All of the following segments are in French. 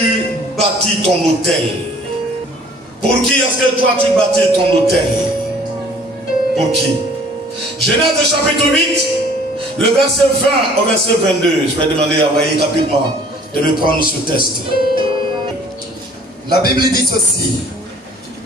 tu bâtis ton autel? Pour qui est-ce que toi tu bâtis ton autel? Pour qui? Genèse chapitre 8, le verset 20 au verset 22. Je vais demander à Waïe rapidement de me prendre ce texte. La Bible dit ceci.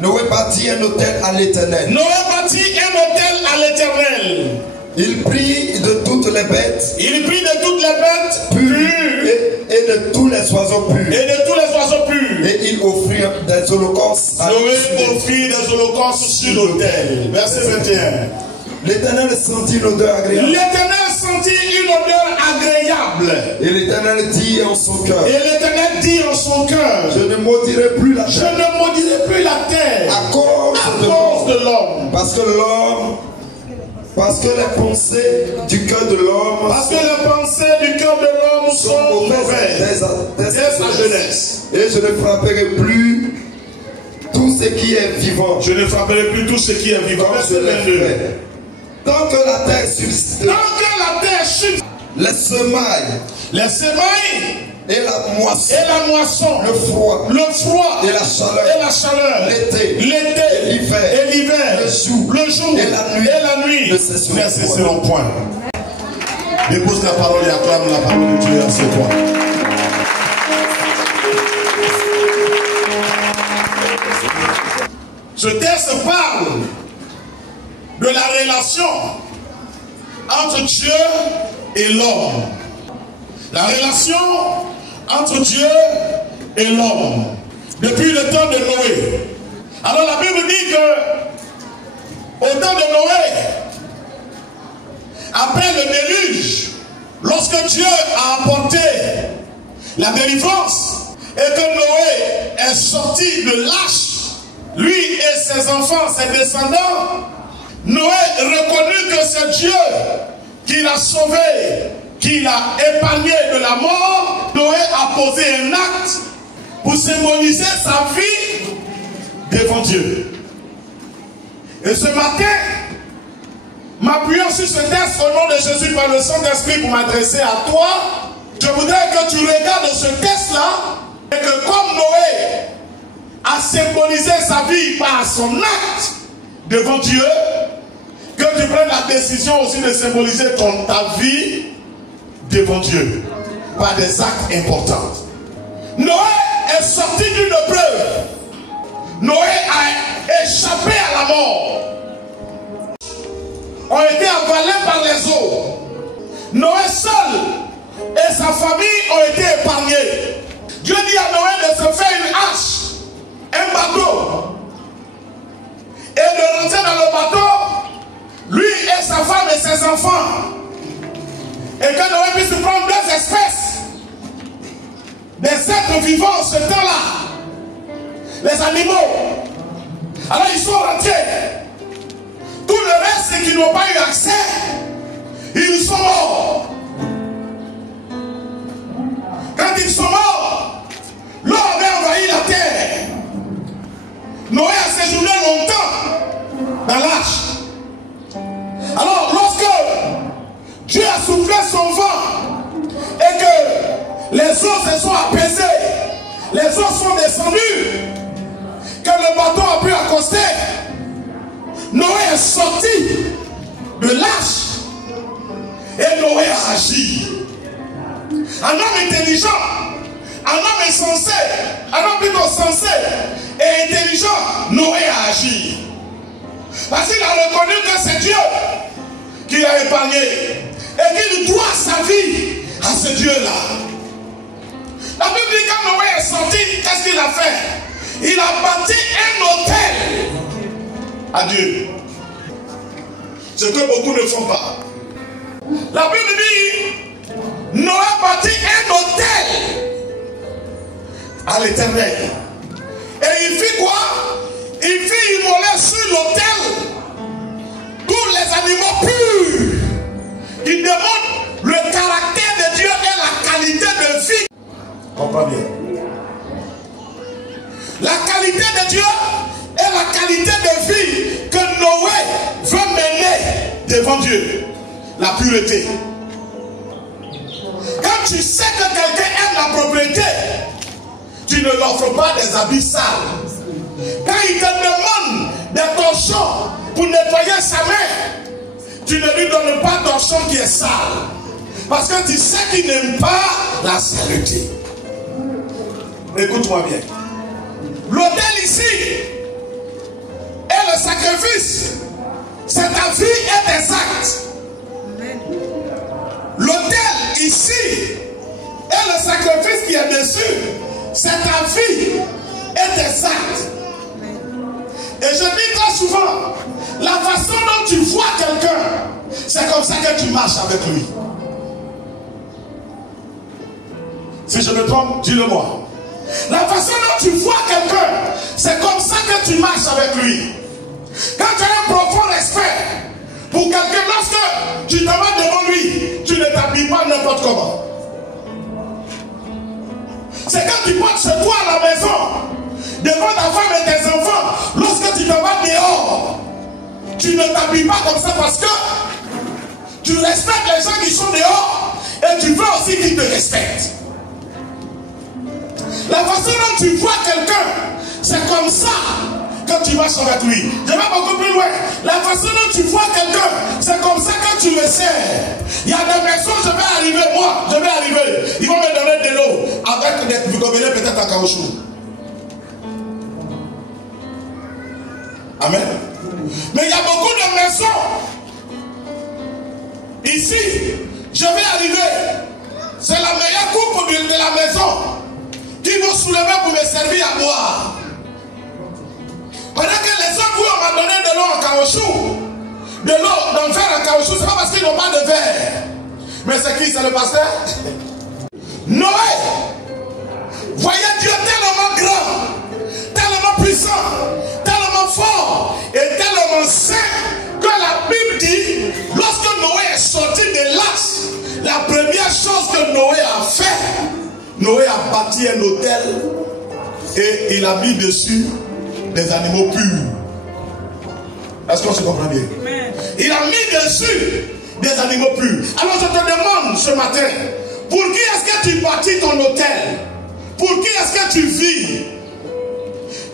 Noé bâtit un autel à l'Éternel. Noé bâtit un autel à l'Éternel. Il prit de toutes les bêtes. Il prit de toutes les bêtes pures et de tous les oiseaux purs. Et de tous les oiseaux purs. Et il offrit des holocaustes. Noé offrit des holocaustes sur l'autel. Verset 21. L'Éternel sentit une odeur agréable. L'Éternel sentit une odeur agréable. Et l'Éternel dit en son cœur. Et l'Éternel dit en son cœur. Je ne maudirai plus la terre. Je ne maudirai plus la terre. À cause de l'homme. Parce que les pensées du cœur de l'homme. Parce que les pensées du cœur de l'homme sont mauvaises. Dès sa jeunesse. Et je ne frapperai plus tout ce qui est vivant. Je ne frapperai plus tout ce qui est vivant. Verset 22. Tant que la terre subsiste. Tant que la terre subsiste. Les semailles. Les semailles. Et la moisson. Et la moisson. Le froid. Le froid. Et la chaleur. Et la chaleur. L'été. L'été. Et l'hiver. Et l'hiver. Le jour. Et la nuit. Et la nuit. Ne cesseront point. Dépose la parole et acclame la parole de Dieu à ce point. Ce texte parle de la relation entre Dieu et l'homme. La relation entre Dieu et l'homme. Depuis le temps de Noé. Alors la Bible dit que au temps de Noé, après le déluge, lorsque Dieu a apporté la délivrance et que Noé est sorti de l'arche, lui et ses enfants, ses descendants, Noé reconnut que c'est Dieu qui l'a sauvé, qui l'a épargné de la mort. Noé a posé un acte pour symboliser sa vie devant Dieu. Et ce matin, m'appuyant sur ce texte au nom de Jésus par le Saint-Esprit pour m'adresser à toi, je voudrais que tu regardes ce texte-là et que comme Noé a symbolisé sa vie par son acte devant Dieu, que tu prennes la décision aussi de symboliser ta vie devant Dieu par des actes importants. Noé est sorti d'une preuve. Noé a échappé à la mort. Ont été avalés par les eaux. Noé seul et sa famille ont été épargnés. Dieu dit à Noé de se faire une hache, un bateau, et de rentrer dans le bateau, lui et sa femme et ses enfants. Et que Noé puisse prendre deux espèces, des êtres vivants ce temps-là, les animaux. Alors ils sont rentrés. Tout le reste qui n'ont pas eu accès, ils sont morts. Quand ils sont morts, l'eau avait envahi la terre. Noé a séjourné longtemps dans l'arche. Alors lorsque Dieu a soufflé son vent et que les eaux se sont apaisées, les eaux sont descendues, que le bateau a pu accoster, Noé est sorti de l'arche et Noé a agi. Un homme intelligent, un homme insensé, un homme plutôt sensé et intelligent, Noé a agi. Parce qu'il a reconnu que c'est Dieu qui l'a épargné et qu'il doit sa vie à ce Dieu-là. La Bible dit que quand Noé est sorti, qu'est-ce qu'il a fait? Il a bâti un autel à Dieu. Ce que beaucoup ne font pas. La Bible dit, Noé bâtit un autel à l'Éternel. Et il fit quoi? Il fit immoler sur l'autel tous les animaux purs qui démontrent le caractère de Dieu et la qualité de vie. Comprends bien. La qualité de Dieu et la qualité de vie que Noé veut mener devant Dieu. La pureté. Quand tu sais que quelqu'un aime la propriété, ne l'offres pas des habits sales. Quand il te demande des torchons pour nettoyer sa main, tu ne lui donnes pas de torchon qui est sale. Parce que tu sais qu'il n'aime pas la saleté. Écoute-moi bien. L'autel ici et le sacrifice, c'est ta vie et tes actes. L'autel ici et le sacrifice qui est dessus, c'est ta vie et tes actes. Et je dis très souvent, la façon dont tu vois quelqu'un, c'est comme ça que tu marches avec lui. Si je me trompe, dis-le-moi. La façon dont tu vois quelqu'un, c'est comme ça que tu marches avec lui. Quand tu as un profond respect pour quelqu'un, lorsque tu te mets devant lui, tu ne t'habilles pas n'importe comment. C'est quand tu portes chez toi à la maison, devant ta femme et tes enfants, lorsque tu te vas dehors, tu ne t'habilles pas comme ça parce que tu respectes les gens qui sont dehors et tu veux aussi qu'ils te respectent. La façon dont tu vois quelqu'un, c'est comme ça que tu marches avec lui. Je vais beaucoup plus loin. La façon dont tu vois quelqu'un, c'est comme ça que tu le sais. Il y a des personnes, je vais arriver, moi, je vais arriver. Ils vont me donner de l'eau avec des gobelets peut-être à caoutchouc. Amen. Mais il y a beaucoup de maisons. Ici, je vais arriver. C'est la meilleure coupe de la maison qui vont soulever pour me servir à boire. Pendant que les autres, on m'a donné de l'eau en caoutchouc, de l'eau dans le verre en caoutchouc, c'est pas parce qu'ils n'ont pas de verre. Mais c'est qui? C'est le pasteur? Noé voyait Dieu tellement grand, tellement puissant, tellement fort et tellement saint que la Bible dit, lorsque Noé est sorti de l'arche, la première chose que Noé a fait, Noé a bâti un autel et il a mis dessus des animaux purs. Est-ce qu'on se comprend bien? Il a mis dessus des animaux purs. Alors je te demande ce matin, pour qui est-ce que tu bâtis ton autel? Pour qui est-ce que tu vis?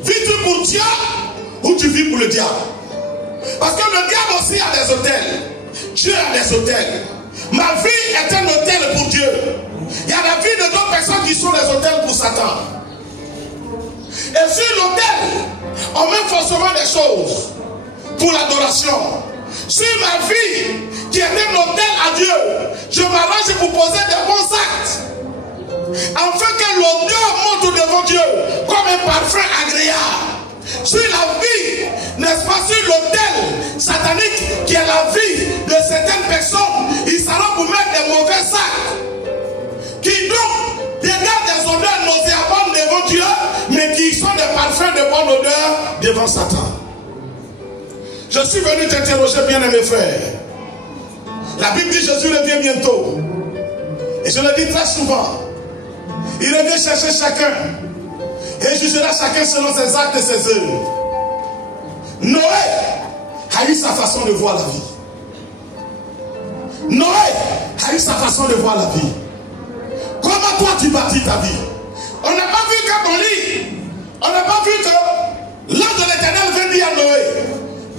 Vis-tu pour Dieu ou tu vis pour le diable? Parce que le diable aussi a des autels. Dieu a des autels. Ma vie est un autel pour Dieu. Il y a la vie de d'autres personnes qui sont des autels pour Satan. Et sur l'autel, on met forcément des choses pour l'adoration. Sur ma vie, qui est un autel à Dieu, je m'arrange pour poser des bons actes. Afin que l'odeur monte devant Dieu comme un parfum agréable. Sur la vie, n'est-ce pas, sur l'autel satanique qui est la vie de certaines personnes, ils seront pour mettre des mauvais actes. Qui donc dégagent des odeurs nauséabondes devant Dieu, mais qui sont des parfums de bonne odeur devant Satan. Je suis venu t'interroger, bien-aimés frères. La Bible dit Jésus revient bientôt. Et je le dis très souvent. Il revient chercher chacun et jugera chacun selon ses actes et ses œuvres. Noé a eu sa façon de voir la vie. Noé a eu sa façon de voir la vie. Comment toi tu bâtis ta vie? On n'a pas vu quand on lit, on n'a pas vu que l'ange de l'Éternel vient dire à Noé,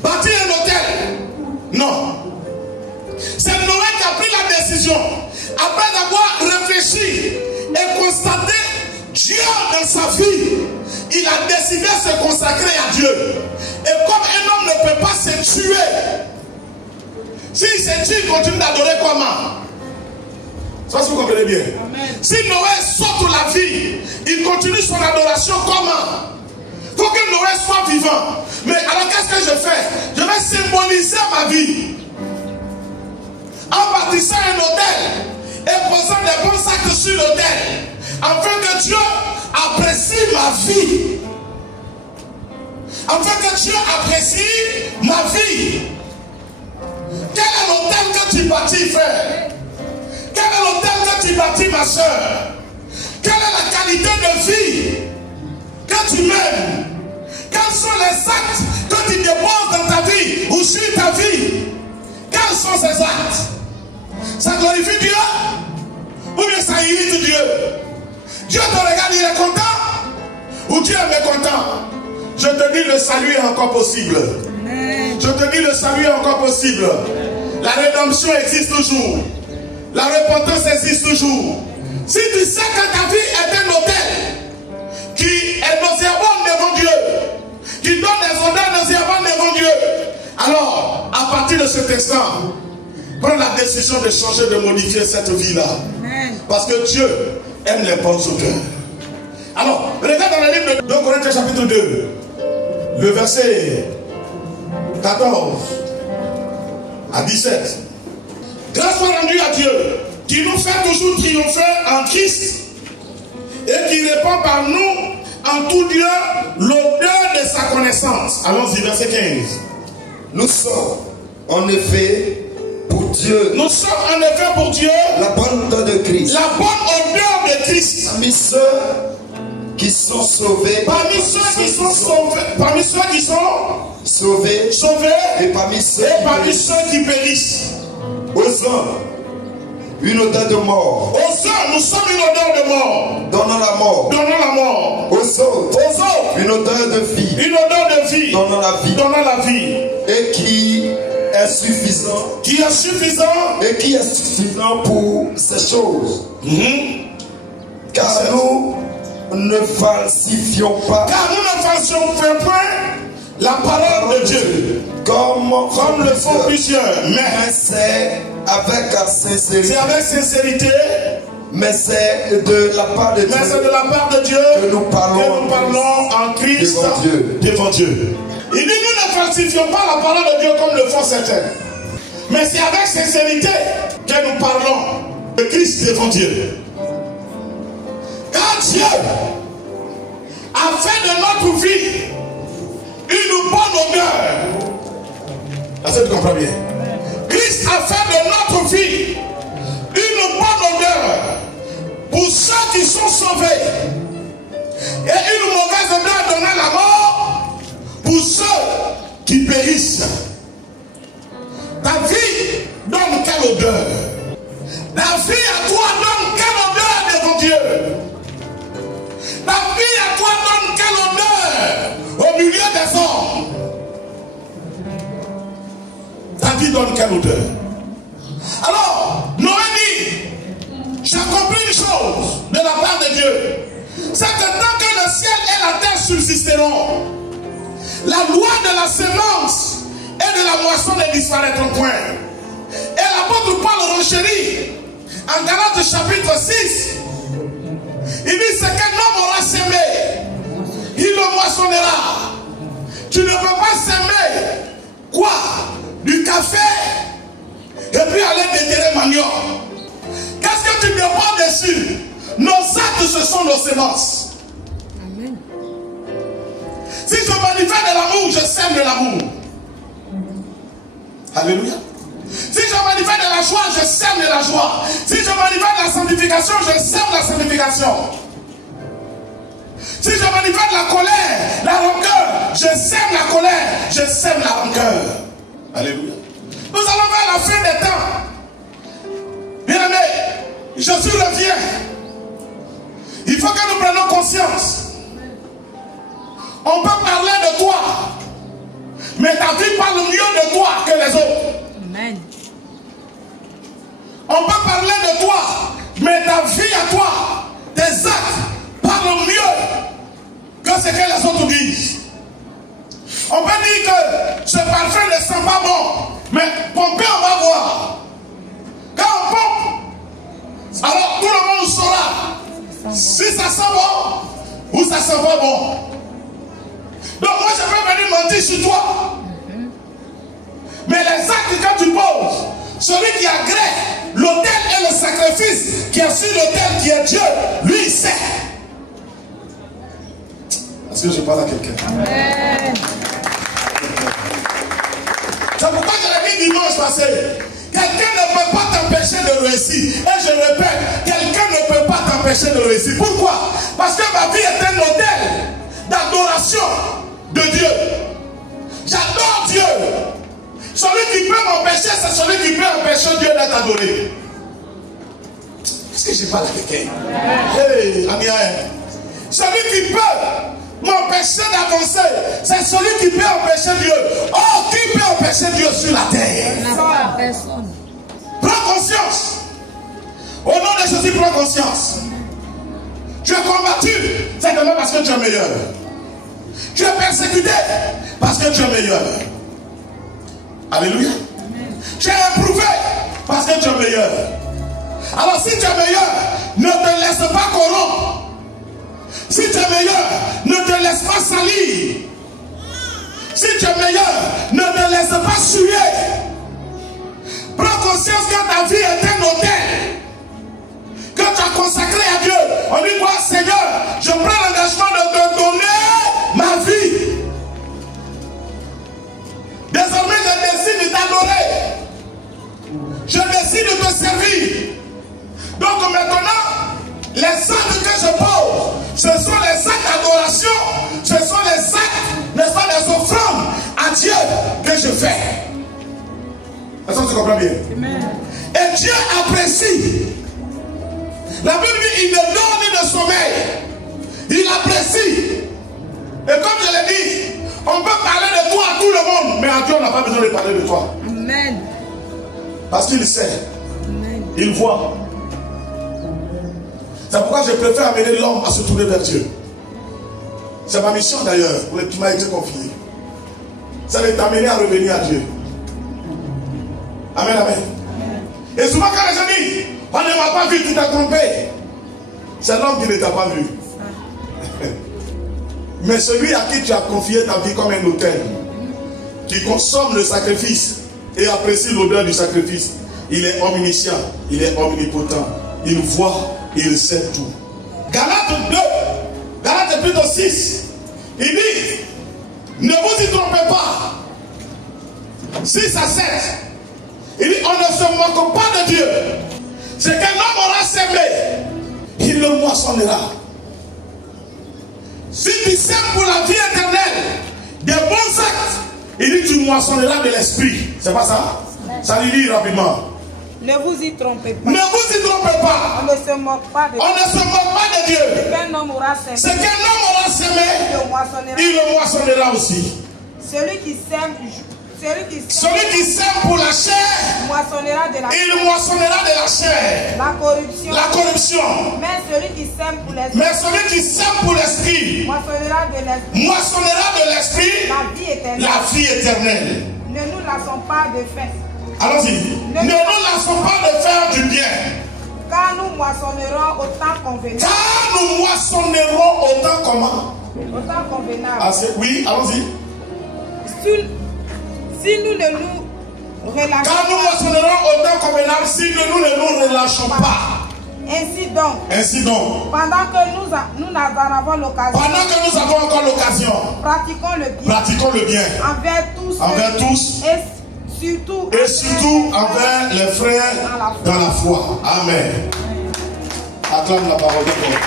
bâtir un hôtel. Non. C'est Noé qui a pris la décision, après avoir réfléchi et constaté Dieu dans sa vie, il a décidé de se consacrer à Dieu. Et comme un homme ne peut pas se tuer, s'il se tue, il continue d'adorer comment? Ça, si vous comprenez bien. Amen. Si Noé saute la vie, il continue son adoration comment? Il faut que Noé soit vivant. Mais alors qu'est-ce que je fais? Je vais symboliser ma vie en bâtissant un autel et posant des bons actes sur l'autel, afin que Dieu apprécie ma vie. Afin que Dieu apprécie ma vie. Quel est l'autel que tu bâtis, frère? Quel est l'autel que tu bâtis, ma soeur? Quelle est la qualité de vie que tu mènes? Quels sont les actes que tu déposes dans ta vie ou sur ta vie? Quels sont ces actes? Ça glorifie Dieu ou bien ça irrite Dieu? Dieu te regarde, il est content. Je te dis, le salut est encore possible. Je te dis, le salut est encore possible. La rédemption existe toujours. La repentance existe toujours. Si tu sais que ta vie est un autel qui est nauséabond devant Dieu, qui donne des odeurs nauséabondes devant Dieu, alors, à partir de cet instant, prends la décision de changer, de modifier cette vie-là. Parce que Dieu aime les bonnes odeurs. Alors, regarde dans le livre de 2 Corinthiens chapitre 2, le verset 14 à 17. Grâce soit rendue à Dieu, qui nous fait toujours triompher en Christ et qui répand par nous en tout lieu l'odeur de sa connaissance. Allons-y, verset 15. Nous sommes en effet pour Dieu. Nous sommes en effet pour Dieu La bonne odeur de Christ. la bonne odeur de Christ. Parmi ceux qui sont sauvés. Parmi ceux qui sont sauvés. Parmi ceux qui sont Sauvés. sauvés. Et parmi ceux Et parmi ceux qui périssent. aux hommes, une odeur de mort. Aux hommes, nous sommes une odeur de mort. Donnant la mort. Donnant la mort. Aux autres, Aux autres, une odeur de vie. une odeur de vie. Donnant la vie. Donnant la vie. Et qui est suffisant. Qui est suffisant. Et qui est suffisant pour ces choses. Car nous ne falsifions pas. Car nous ne fassions point la parole de Dieu comme le font plusieurs. Mais c'est avec la sincérité. c'est avec sincérité. Mais c'est de la part de Dieu. Mais c'est de la part de Dieu que nous parlons en Christ devant Dieu. Il dit, nous ne falsifions pas la parole de Dieu comme le font certains. Mais c'est avec sincérité que nous parlons de Christ devant Dieu. Car Dieu a fait de notre vie une bonne odeur. Est-ce que tu comprends bien? Christ a fait de notre vie une bonne odeur pour ceux qui sont sauvés et une mauvaise odeur donnant la mort pour ceux qui périssent. Ta vie donne quelle odeur? Ta vie à toi donne quelle odeur devant Dieu? Ta vie à toi donne quelle odeur au milieu des hommes? Ta vie donne quelle odeur? Alors, Noé dit, j'ai compris une chose de la part de Dieu. C'est que tant que le ciel et la terre subsisteront, la loi de la semence et de la moisson ne disparaîtront point. Et l'apôtre Paul renchérit en Galates chapitre 6. Il dit, ce qu'un homme aura semé, il le moissonnera. Tu ne peux pas semer quoi? Du café et puis aller déterrer manioc. Qu'est-ce que tu dépends dessus? Nos actes, ce sont nos semences. Amen. Si je manifeste de l'amour, je sème de l'amour. Alléluia. Si je manifeste de la joie, je sème de la joie. Si je manifeste de la sanctification, je sème de la sanctification. Si je manifeste de la colère, la rancœur, je sème la colère, je sème la rancœur. Alléluia. Nous allons vers la fin des temps. Bien-aimés, Jésus revient. Il faut que nous prenions conscience. On peut parler de toi, mais ta vie parle mieux de toi que les autres. Amen. On peut parler de toi, mais ta vie à toi, tes actes parlent mieux que ce que les autres disent. On peut dire que ce parfum ne sent pas bon, mais pomper, on va voir. Quand on pompe, alors tout le monde saura si ça sent bon ou ça sent pas bon. Donc moi je peux venir mentir sur toi. Mais les actes que tu poses, celui qui agrée l'autel et le sacrifice qui est sur l'autel qui est Dieu, lui il sait. Est-ce que je parle à quelqu'un? Amen. C'est pourquoi je l'ai dit dimanche passé. Quelqu'un ne peut pas t'empêcher de réussir. Et je répète, quelqu'un ne peut pas t'empêcher de réussir. Pourquoi? Parce que ma vie est un autel d'adoration de Dieu. J'adore Dieu. Celui qui peut m'empêcher, c'est celui qui peut empêcher Dieu d'être adoré. Est-ce que je parle à quelqu'un? Hey, Amia. Celui qui peut m'empêcher d'adorer avancer, c'est celui qui peut empêcher Dieu. Oh, qui peut empêcher Dieu sur la terre? Personne. Prends conscience. Au nom de Jésus, prends conscience. Tu es combattu, simplement parce que tu es meilleur. Tu es persécuté parce que tu es meilleur. Alléluia. Tu es éprouvé parce que tu es meilleur. Alors si tu es meilleur, ne te laisse pas corrompre. Si tu es meilleur, ne te laisse pas salir. Si tu es meilleur, ne te laisse pas suer. Prends conscience que ta vie est un hôtel que tu as consacré à Dieu. On dit quoi, Seigneur, je prends l'engagement de te donner ma vie. Désormais, je décide de t'adorer. Je décide de te servir. Donc maintenant, les actes que je pose, ce sont les actes d'adoration, ce sont les actes, n'est-ce pas, des offrandes à Dieu que je fais. Est-ce que tu comprends bien? Amen. Et Dieu apprécie. La Bible dit, il ne dort ni de sommeil. Il apprécie. Et comme je l'ai dit, on peut parler de toi à tout le monde, mais à Dieu, on n'a pas besoin de parler de toi. Amen. Parce qu'il sait. Amen. Il voit. C'est pourquoi je préfère amener l'homme à se tourner vers Dieu. C'est ma mission d'ailleurs, qui m'a été confiée. C'est de t'amener à revenir à Dieu. Amen, amen. Et souvent quand les gens disent, on ne m'a pas vu, tu t'as trompé. C'est l'homme qui ne t'a pas vu. Mais celui à qui tu as confié ta vie comme un autel, qui consomme le sacrifice et apprécie l'odeur du sacrifice, il est omniscient, il est omnipotent, il voit, il sait tout. Galates 2, Galates plutôt 6, il dit, ne vous y trompez pas. 6 à 7, il dit, on ne se moque pas de Dieu. Ce qu'un homme aura semé, il le moissonnera. Si tu sèmes pour la vie éternelle des bons actes, il dit tu moissonneras de l'esprit. C'est pas ça? Ça lui dit rapidement. Ne vous y trompez pas. Ne vous y trompez pas. On ne se moque pas de Dieu. On ne se moque pas de Dieu. Ce qu'un homme aura semé, Ce qu'un homme aura semé, il le moissonnera aussi. Celui qui sème pour la chair, moissonnera de la il moissonnera de la chair. La corruption. Mais celui qui sème pour l'esprit, moissonnera de l'esprit la vie éternelle. Ne nous lassons pas de faire. Allons-y. Ne nous lassons pas de faire du bien. Car nous moissonnerons autant convenable. Car nous moissonnerons autant comment? Autant convenable. Ah, oui, allons-y. Si nous ne nous relâchons pas. Car nous moissonnerons autant convenable si nous ne nous relâchons pas. Ainsi donc, pendant que nous avons encore l'occasion, pratiquons le bien envers tous et surtout envers les frères dans la foi. Amen. Acclame la parole de Dieu.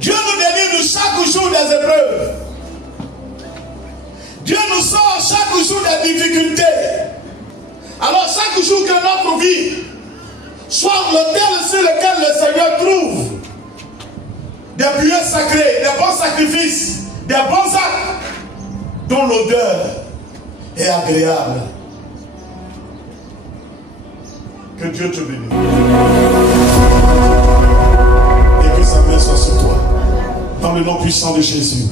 Dieu nous délivre chaque jour des épreuves. Dieu nous sort chaque jour des difficultés. Alors chaque jour que notre vie soit l'autel sur lequel le Seigneur trouve des prières sacrées, des bons sacrifices, des bons actes dont l'odeur est agréable. Que Dieu te bénisse. Et que sa main soit sur toi. Dans le nom puissant de Jésus.